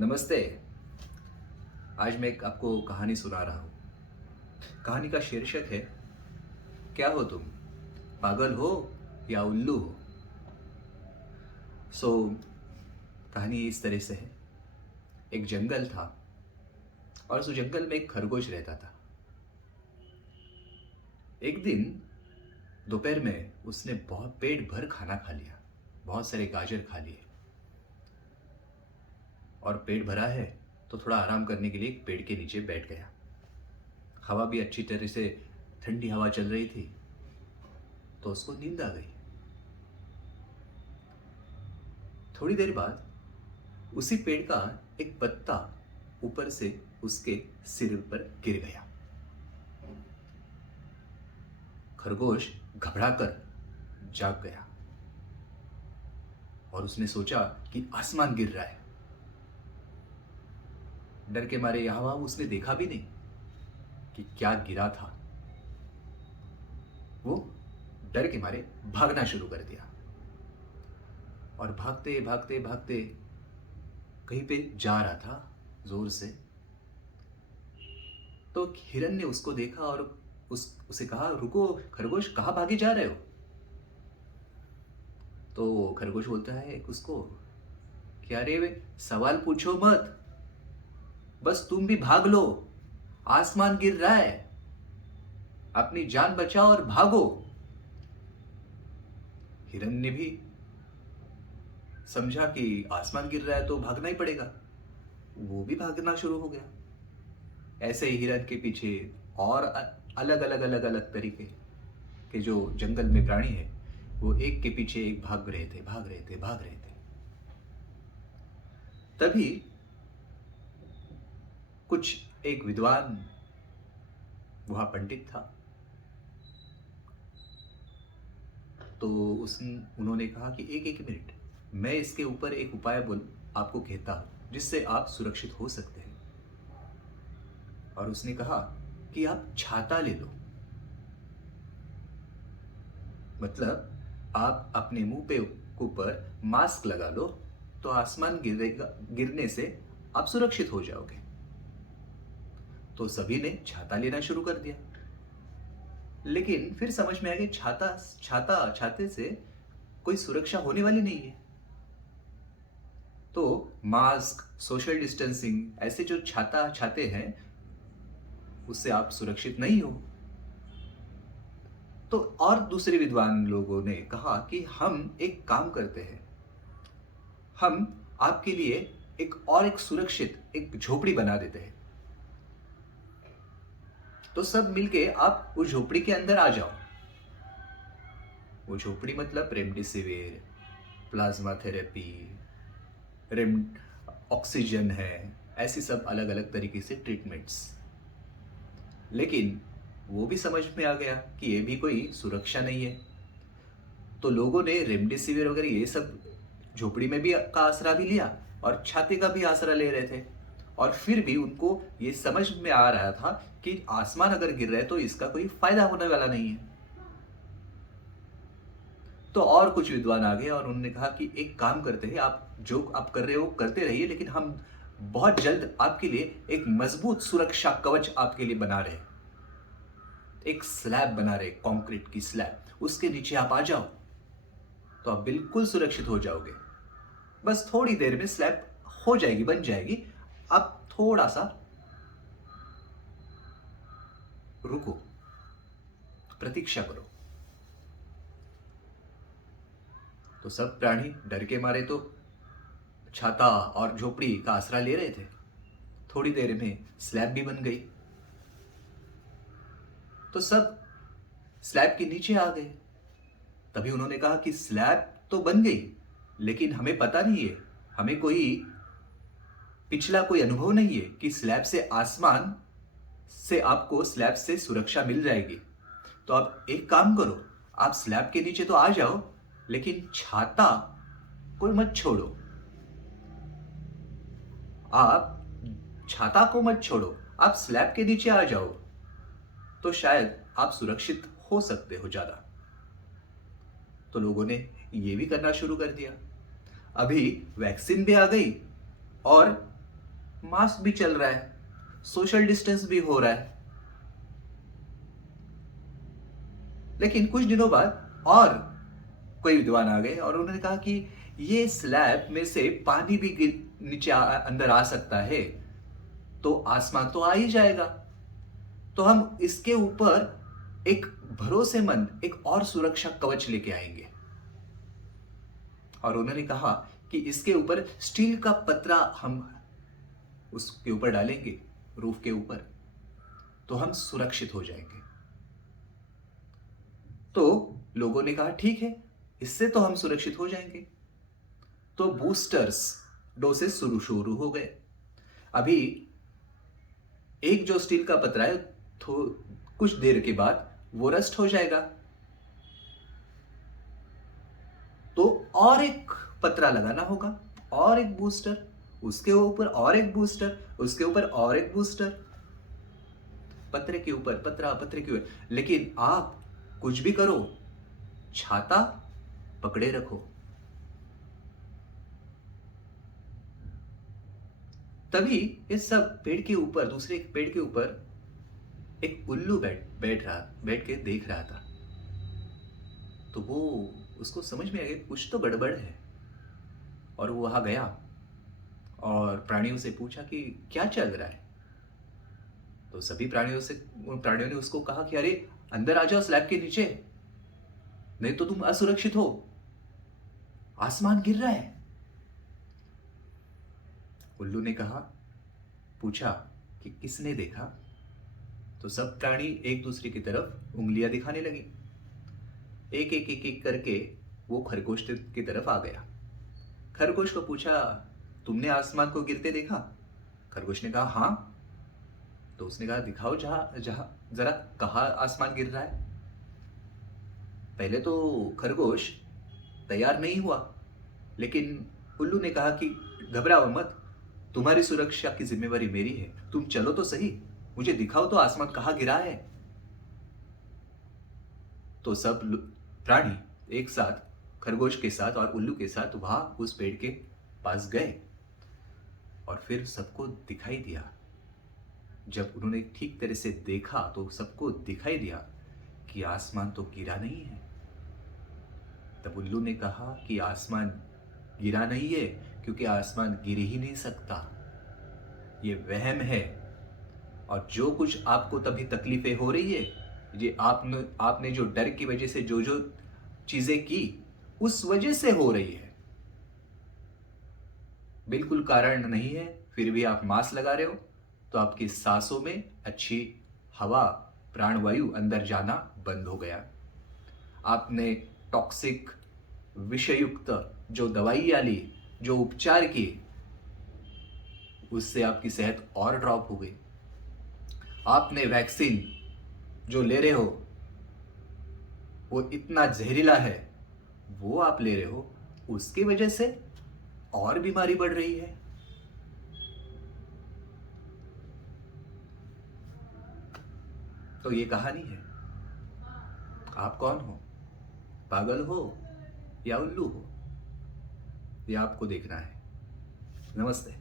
नमस्ते। आज मैं एक आपको कहानी सुना रहा हूँ। कहानी का शीर्षक है, क्या हो तुम, पागल हो या उल्लू हो। सो कहानी इस तरह से है। एक जंगल था और उस जंगल में एक खरगोश रहता था। एक दिन दोपहर में उसने बहुत पेट भर खाना खा लिया, बहुत सारे गाजर खा लिए और पेट भरा है तो थोड़ा आराम करने के लिए एक पेड़ के नीचे बैठ गया। हवा भी अच्छी तरह से, ठंडी हवा चल रही थी तो उसको नींद आ गई। थोड़ी देर बाद उसी पेड़ का एक पत्ता ऊपर से उसके सिर पर गिर गया। खरगोश घबराकर जाग गया और उसने सोचा कि आसमान गिर रहा है। डर के मारे यहाँ वहां उसने देखा भी नहीं कि क्या गिरा था। वो डर के मारे भागना शुरू कर दिया और भागते भागते भागते कहीं पे जा रहा था जोर से। तो हिरन ने उसको देखा और उसे कहा, रुको खरगोश, कहाँ भागे जा रहे हो। तो खरगोश बोलता है उसको कि अरे वे सवाल पूछो मत, बस तुम भी भाग लो, आसमान गिर रहा है, अपनी जान बचाओ और भागो। हिरन ने भी समझा कि आसमान गिर रहा है तो भागना ही पड़ेगा। वो भी भागना शुरू हो गया। ऐसे ही हिरन के पीछे और अलग अलग अलग अलग तरीके के जो जंगल में प्राणी है वो एक के पीछे एक भाग रहे थे, भाग रहे थे, भाग रहे थे। तभी कुछ एक विद्वान वहां पंडित था। तो उन्होंने कहा कि एक एक मिनट, मैं इसके ऊपर एक उपाय बोल आपको कहता हूं जिससे आप सुरक्षित हो सकते हैं। और उसने कहा कि आप छाता ले लो, मतलब आप अपने मुंह पे ऊपर मास्क लगा लो तो आसमान गिरने से आप सुरक्षित हो जाओगे। तो सभी ने छाता लेना शुरू कर दिया, लेकिन फिर समझ में आ गया छाते से कोई सुरक्षा होने वाली नहीं है। तो मास्क, सोशल डिस्टेंसिंग, ऐसे जो छाते हैं उससे आप सुरक्षित नहीं हो। तो और दूसरे विद्वान लोगों ने कहा कि हम एक काम करते हैं, हम आपके लिए एक सुरक्षित एक झोपड़ी बना देते हैं। तो सब मिलके आप उस झोपड़ी के अंदर आ जाओ। वो झोपड़ी मतलब रेमडेसिविर, प्लाज्मा थेरेपी, रेम ऑक्सीजन है, ऐसी सब अलग अलग तरीके से ट्रीटमेंट्स। लेकिन वो भी समझ में आ गया कि ये भी कोई सुरक्षा नहीं है। तो लोगों ने रेमडेसिविर वगैरह ये सब झोपड़ी में भी का आसरा भी लिया और छाते का भी आसरा ले रहे थे। और फिर भी उनको ये समझ में आ रहा था कि आसमान अगर गिर रहा है तो इसका कोई फायदा होने वाला नहीं है। तो और कुछ विद्वान आ गए और उन्होंने कहा कि एक काम करते हैं, आप जो आप कर रहे हो करते रहिए, लेकिन हम बहुत जल्द आपके लिए एक मजबूत सुरक्षा कवच आपके लिए बना रहे हैं। एक स्लैब बना रहे, कंक्रीट की स्लैब, उसके नीचे आप आ जाओ तो आप बिल्कुल सुरक्षित हो जाओगे। बस थोड़ी देर में स्लैब हो जाएगी, बन जाएगी। आप थोड़ा सा रुको, प्रतीक्षा करो। तो सब प्राणी डर के मारे तो छाता और झोपड़ी का आसरा ले रहे थे। थोड़ी देर में स्लैब भी बन गई। तो सब स्लैब के नीचे आ गए। तभी उन्होंने कहा कि स्लैब तो बन गई, लेकिन हमें पता नहीं है, हमें पिछला कोई अनुभव नहीं है कि स्लैब से आसमान से आपको स्लैब से सुरक्षा मिल जाएगी। तो आप एक काम करो, आप स्लैब के नीचे तो आ जाओ, लेकिन छाता को मत छोड़ो। आप छाता को मत छोड़ो, आप स्लैब के नीचे आ जाओ तो शायद आप सुरक्षित हो सकते हो ज्यादा। तो लोगों ने ये भी करना शुरू कर दिया। अभी वैक्सीन भी आ गई और मास्क भी चल रहा है, सोशल डिस्टेंस भी हो रहा है। लेकिन कुछ दिनों बाद और कोई विद्वान आ गए और उन्होंने कहा कि ये स्लैब में से पानी भी नीचे अंदर आ सकता है, तो आसमान तो आ ही जाएगा। तो हम इसके ऊपर एक भरोसेमंद, एक और सुरक्षा कवच लेके आएंगे। और उन्होंने कहा कि इसके ऊपर स्टील का पतरा हम उसके ऊपर डालेंगे, रूफ के ऊपर, तो हम सुरक्षित हो जाएंगे। तो लोगों ने कहा ठीक है, इससे तो हम सुरक्षित हो जाएंगे। तो बूस्टर्स डोसेस शुरू हो गए। अभी एक जो स्टील का पतरा है, तो कुछ देर के बाद वो रस्ट हो जाएगा, तो और एक पतरा लगाना होगा, और एक बूस्टर, उसके ऊपर और एक बूस्टर, उसके ऊपर और एक बूस्टर, पतरे के ऊपर पतरा, पतरे के ऊपर। लेकिन आप कुछ भी करो, छाता पकड़े रखो। तभी इस सब पेड़ के ऊपर, दूसरे एक पेड़ के ऊपर एक उल्लू बैठ के देख रहा था। तो वो, उसको समझ में आ गया कुछ तो गड़बड़ है, और वो वहां गया और प्राणियों से पूछा कि क्या चल रहा है। तो सभी प्राणियों ने उसको कहा कि अरे अंदर आ जाओ स्लैब के नीचे, नहीं तो तुम असुरक्षित हो, आसमान गिर रहा है। उल्लू ने कहा, पूछा कि किसने देखा। तो सब प्राणी एक दूसरे की तरफ उंगलियां दिखाने लगी। एक एक एक एक करके वो खरगोश की तरफ आ गया। खरगोश को पूछा, तुमने आसमान को गिरते देखा? खरगोश ने कहा हाँ। तो उसने कहा दिखाओ जहां जहां जरा, कहाँ आसमान गिर रहा है। पहले तो खरगोश तैयार नहीं हुआ, लेकिन उल्लू ने कहा कि घबराओ मत, तुम्हारी सुरक्षा की जिम्मेवारी मेरी है, तुम चलो तो सही, मुझे दिखाओ तो आसमान कहाँ गिरा है। तो सब प्राणी एक साथ खरगोश के साथ और उल्लू के साथ वहां उस पेड़ के पास गए, और फिर सबको दिखाई दिया। जब उन्होंने ठीक तरह से देखा तो सबको दिखाई दिया कि आसमान तो गिरा नहीं है। तब उल्लू ने कहा कि आसमान गिरा नहीं है, क्योंकि आसमान गिर ही नहीं सकता, ये वहम है। और जो कुछ आपको तभी तकलीफें हो रही है, ये आपने जो डर की वजह से जो जो चीजें की, उस वजह से हो रही है, बिल्कुल कारण नहीं है। फिर भी आप मास्क लगा रहे हो, तो आपकी सांसों में अच्छी हवा, प्राणवायु अंदर जाना बंद हो गया। आपने टॉक्सिक, विषयुक्त जो दवाइयाँ ली, जो उपचार किए, उससे आपकी सेहत और ड्रॉप हो गई। आपने वैक्सीन जो ले रहे हो, वो इतना जहरीला है, वो आप ले रहे हो, उसकी वजह से और बीमारी बढ़ रही है। तो ये कहानी है। आप कौन हो? पागल हो या उल्लू हो? ये आपको देखना है। नमस्ते।